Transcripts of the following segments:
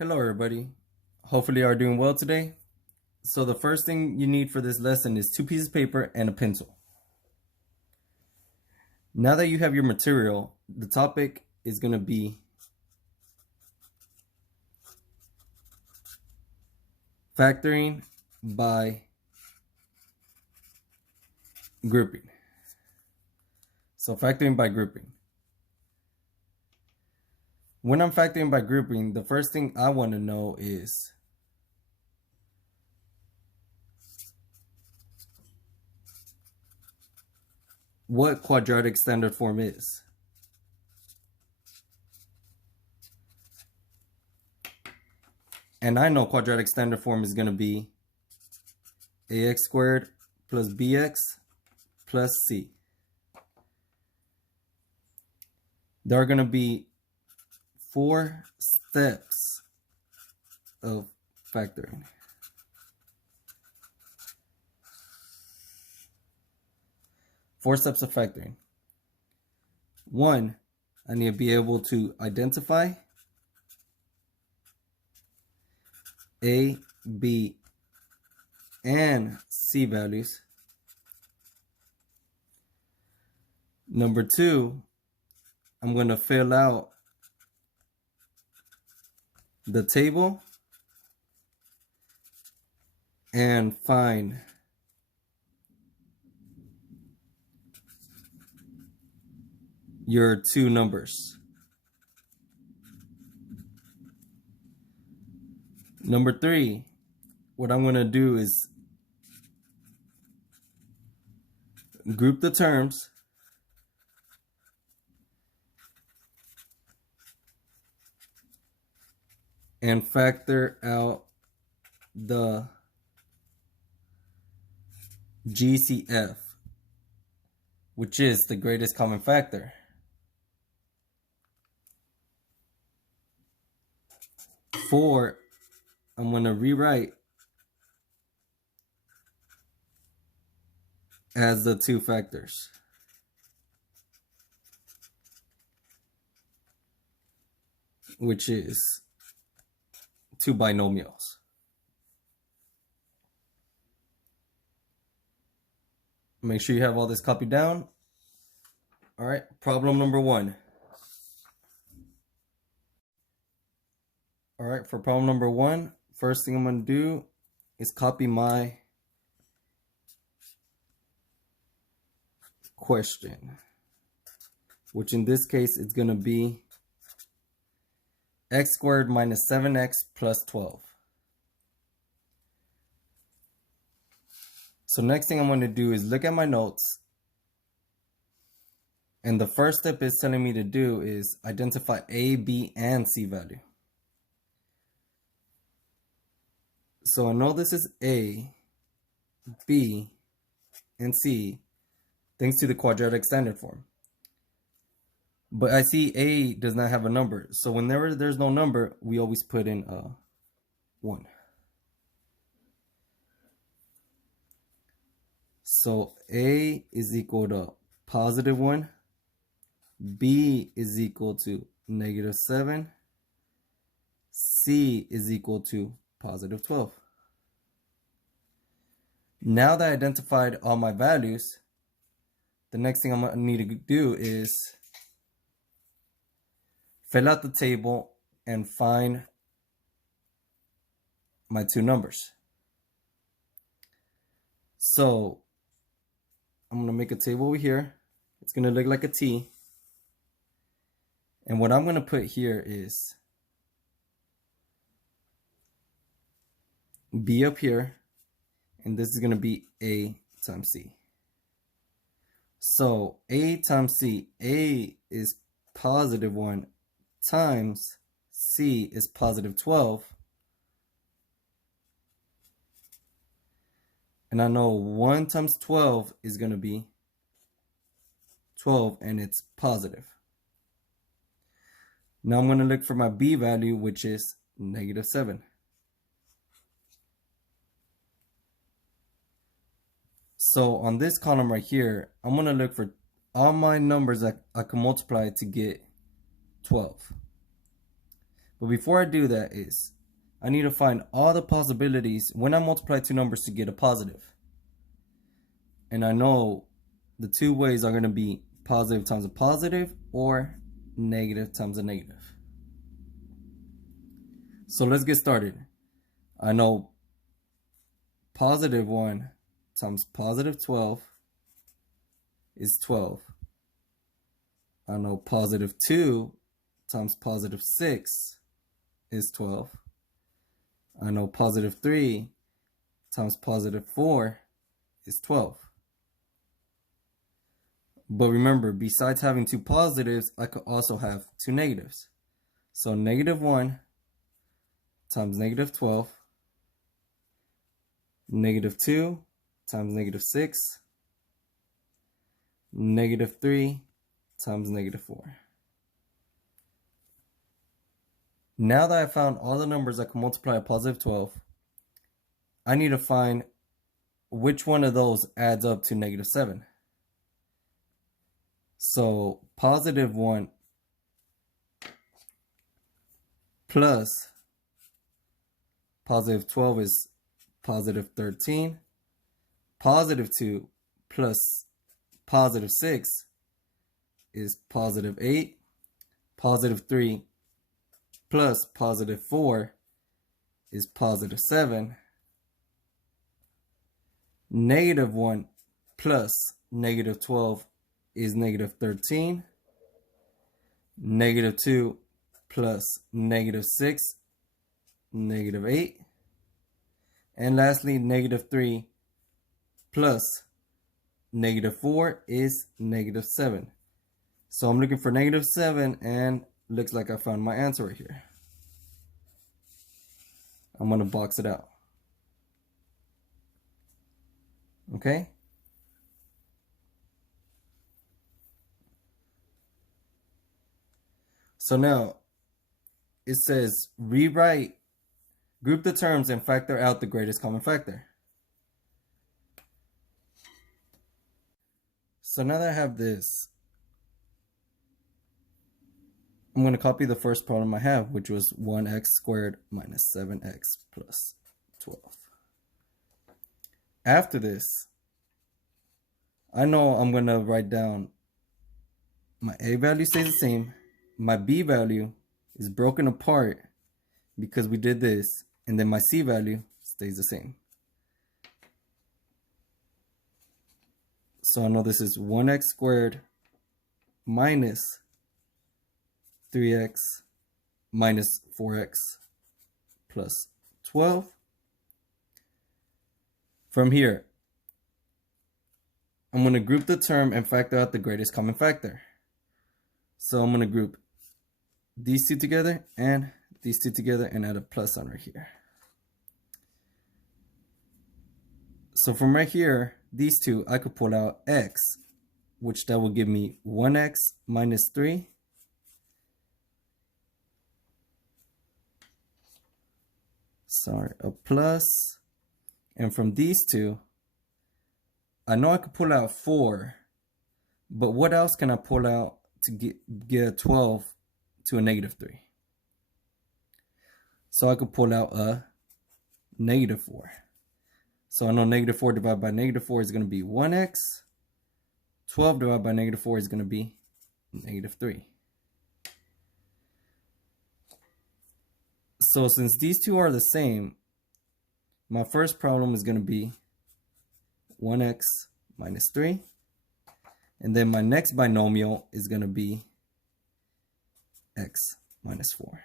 Hello everybody. Hopefully you are doing well today. So the first thing you need for this lesson is 2 pieces of paper and a pencil. Now that you have your material, the topic is going to be factoring by grouping. So factoring by grouping. When I'm factoring by grouping, the first thing I want to know is what quadratic standard form is. And I know quadratic standard form is going to be ax squared plus bx plus c. There are going to be 4 steps of factoring. Four steps of factoring. 1, I need to be able to identify A, B, and C values. Number 2, I'm going to fill out the table and find your 2 numbers. Number 3, what I'm going to do is group the terms and factor out the GCF, which is the greatest common factor. 4, I'm going to rewrite as the 2 factors. Which is 2 binomials. Make sure you have all this copied down. All right, problem number 1. All right, for problem number 1, first thing I'm going to do is copy my question, which in this case is going to be x squared minus 7x plus 12. So next thing I'm going to do is look at my notes. And the first step is telling me to do is identify A, B, and C value. So I know this is A, B, and C thanks to the quadratic standard form. But I see A does not have a number. So whenever there's no number, we always put in 1. So A is equal to positive 1. B is equal to negative 7. C is equal to positive 12. Now that I identified all my values, the next thing I'm going to need to do is fill out the table and find my 2 numbers. So I'm going to make a table over here. It's going to look like a T. And what I'm going to put here is B up here. And this is going to be A times C. So A times C, A is positive 1 times C is positive 12. And I know 1 times 12 is going to be 12, and it's positive. Now I'm going to look for my B value, which is negative 7. So on this column right here, I'm going to look for all my numbers that I can multiply to get 12. But before I do that I need to find all the possibilities when I multiply two numbers to get a positive. And I know the two ways are going to be positive times a positive or negative times a negative. So let's get started. I know positive 1 times positive 12 is 12. I know positive 2 times positive 6 is 12. I know positive 3 times positive 4 is 12. But remember, besides having two positives, I could also have two negatives. So negative 1 times negative 12, negative 2 times negative 6, negative 3 times negative 4. Now that I found all the numbers that can multiply a positive 12, I need to find which one of those adds up to negative 7. So positive 1 plus positive 12 is positive 13. Positive 2 plus positive 6 is positive 8. Positive 3 plus positive 4 is positive 7. Negative 1 plus negative 12 is negative 13. Negative 2 plus negative 6, negative 8. And lastly, negative 3 plus negative 4 is negative 7. So I'm looking for negative 7, and looks like I found my answer right here. I'm going to box it out. Okay? So now it says group the terms and factor out the greatest common factor. So now that I have this, I'm going to copy the first problem I have, which was 1x squared minus 7x plus 12. After this, I know I'm going to write down my a value stays the same. My b value is broken apart because we did this. And then my c value stays the same. So I know this is 1x squared minus 3x minus 4x plus 12. From here, I'm going to group the term and factor out the greatest common factor. So I'm going to group these two together and these two together and add a plus on right here. So from right here, these two, I could pull out x, which that will give me 1x minus 3 a plus. And from these two, I know I could pull out 4, but what else can I pull out to get a 12 to a negative 3? So I could pull out a negative 4. So I know negative 4 divided by negative 4 is going to be 1x. 12 divided by negative 4 is going to be negative 3. So since these two are the same, my first problem is going to be 1x minus 3. And then my next binomial is going to be x minus 4.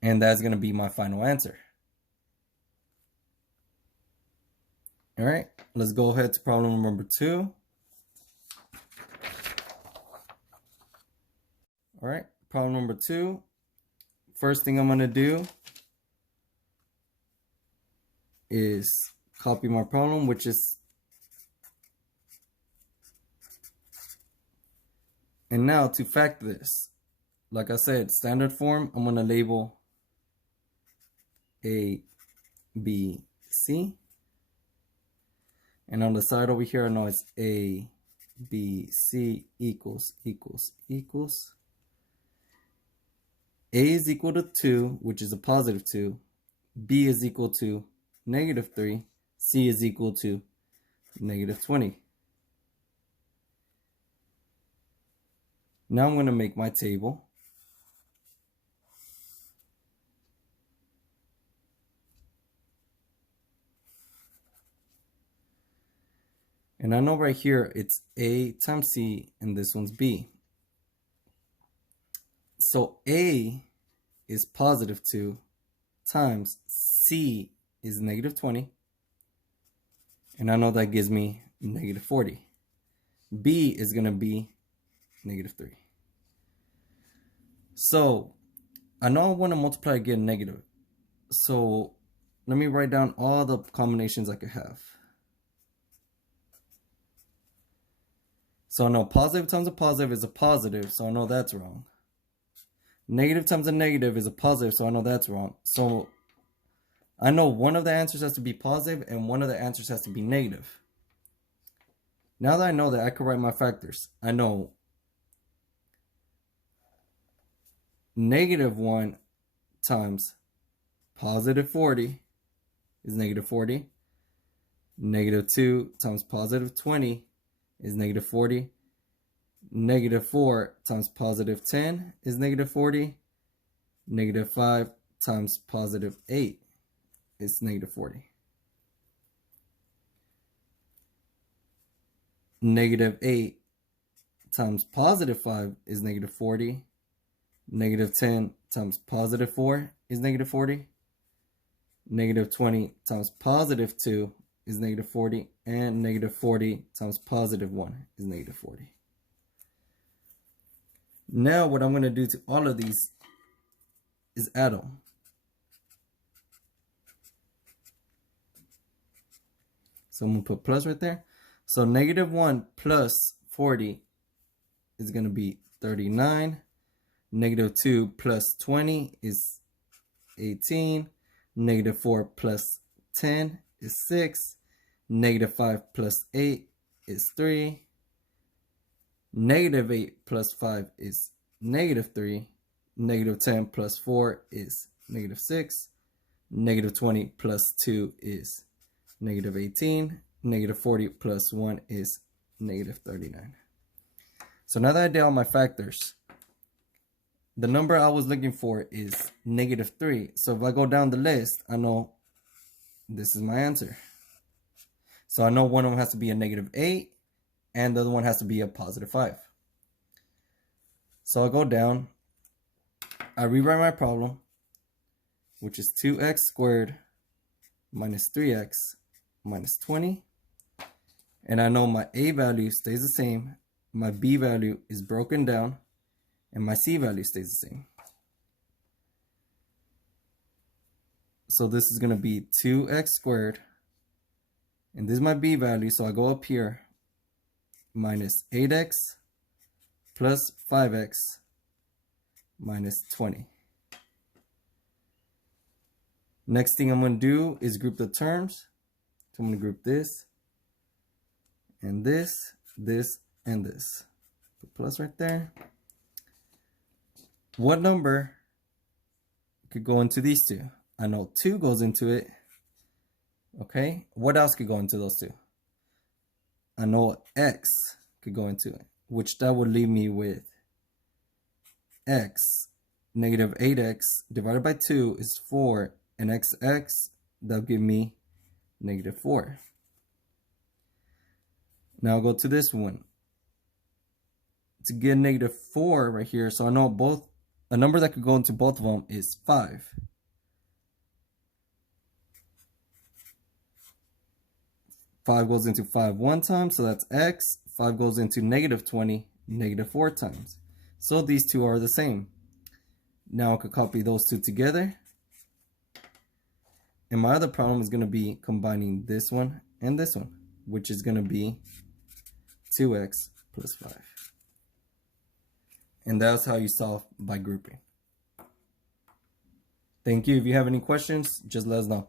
And that's going to be my final answer. All right, let's go ahead to problem number 2. All right, problem number 2. First thing I'm going to do is copy my problem, which is, and now to factor this, like I said, standard form, I'm going to label A, B, C. And on the side over here, I know it's A, B, C equals. A is equal to 2, which is a positive 2. B is equal to negative 3. C is equal to negative 20. Now I'm going to make my table. And I know right here it's A times C and this one's B. So A is positive 2 times C is negative 20. And I know that gives me negative 40. B is going to be negative 3. So I know I want to multiply again negative. So let me write down all the combinations I could have. So I know positive times a positive is a positive, so I know that's wrong. Negative times a negative is a positive, so I know that's wrong. So I know one of the answers has to be positive and one of the answers has to be negative. Now that I know that, I can write my factors. I know negative 1 times positive 40 is negative 40. Negative 2 times positive 20 is negative 40. Negative 4 times positive 10 is negative 40. Negative 5 times positive 8 is negative 40. Negative 8 times positive 5 is negative 40. Negative 10 times positive 4 is negative 40. Negative 20 times positive 2 is negative 40. And negative 40 times positive 1 is negative 40. Now what I'm going to do to all of these is add them. So I'm going to put plus right there. So negative 1 plus 40 is going to be 39. Negative 2 plus 20 is 18. Negative 4 plus 10 is 6. Negative 5 plus 8 is 3. Negative 8 plus 5 is negative 3. Negative 10 plus 4 is negative 6. Negative 20 plus 2 is negative 18. Negative 40 plus 1 is negative 39. So now that I did all my factors, the number I was looking for is negative 3. So if I go down the list, I know this is my answer. So I know one of them has to be a negative 8 and the other one has to be a positive 5. So I'll go down. I rewrite my problem, which is 2x squared minus 3x minus 20. And I know my A value stays the same, my B value is broken down, and my C value stays the same. So this is going to be 2x squared, and this is my B value, so I go up here, minus 8x plus 5x minus 20. Next thing I'm going to do is group the terms. So I'm going to group this, and this, this, and this. Put plus right there. What number could go into these two? I know 2 goes into it. Okay, what else could go into those two? I know x could go into it, which that would leave me with x, negative 8x divided by 2 is 4, and x, that'll give me negative 4. Now I'll go to this one. To get negative 4 right here, so I know both, a number that could go into both of them is 5. Five goes into 5 one time, so that's x. 5 goes into negative 20, negative 4 times. So these two are the same. Now I could copy those two together. And my other problem is going to be combining this one and this one, which is going to be 2x plus 5. And that's how you solve by grouping. Thank you. If you have any questions, just let us know.